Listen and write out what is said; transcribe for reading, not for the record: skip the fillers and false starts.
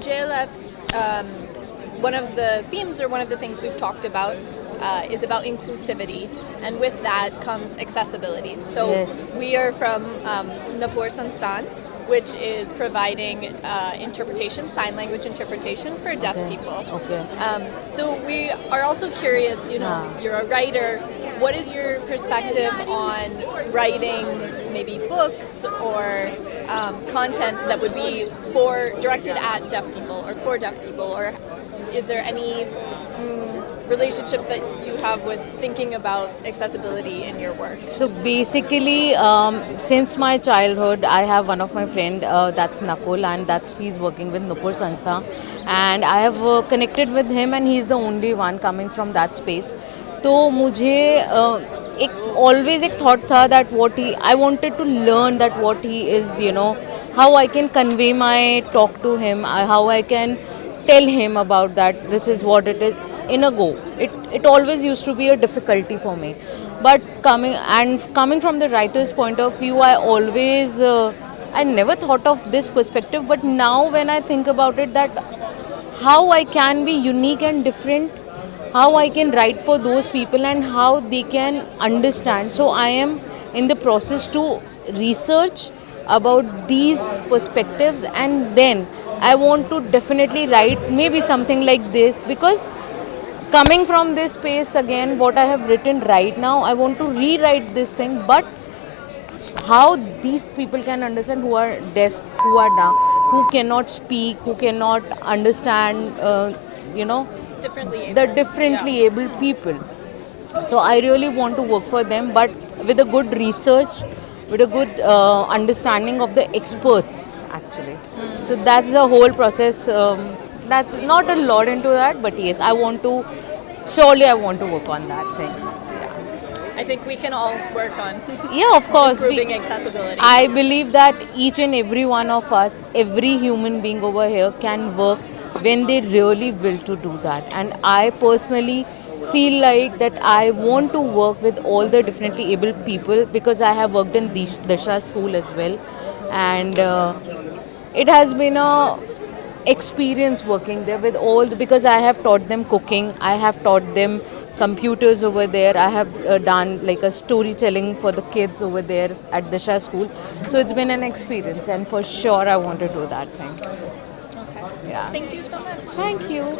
JLF, one of the themes or one of the things we've talked about is about inclusivity, and with that comes accessibility. So Yes. we are from Napur Sanstan, which is providing interpretation, sign language interpretation for deaf Okay. people. Okay. So we are also curious, you're a writer. What is your perspective on writing maybe books or content that would be directed at deaf people or for deaf people? Or is there any relationship that you have with thinking about accessibility in your work? So basically, since my childhood, I have one of my friend that's Nakul, and he's working with Nupur Sanstha, and I have connected with him, and he's the only one coming from that space. तो मुझे एक always एक thought था that I wanted to learn that what he is, how I can convey my talk to him, how I can tell him about that this is what it is in a go. It always used to be a difficulty for me, but coming from the writer's point of view, I never thought of this perspective, but now when I think about it, that how I can be unique and different, how I can write for those people and how they can understand. So I am in the process to research about these perspectives, and then I want to definitely write maybe something like this, because coming from this space again, what I have written right now, I want to rewrite this thing, but how these people can understand who are deaf, who are dumb, who cannot speak, who cannot understand, Differently the able. differently Yeah. able people. So I really want to work for them, but with a good research, with a good understanding of the experts actually. So that's the whole process. That's not a lot into that, but yes, I want to. Surely, I want to work on that thing. I think we can all work on Yeah, of course. improving accessibility. I believe that each and every one of us, every human being over here can work when they really will to do that. And I personally feel like that I want to work with all the differently able people, because I have worked in Disha school as well. And it has been a experience working there with because I have taught them cooking, I have taught them computers over there, I have done like a storytelling for the kids over there at Disha school. So it's been an experience, and for sure I want to do that thing. Okay. Yeah. Thank you so much. Thank you.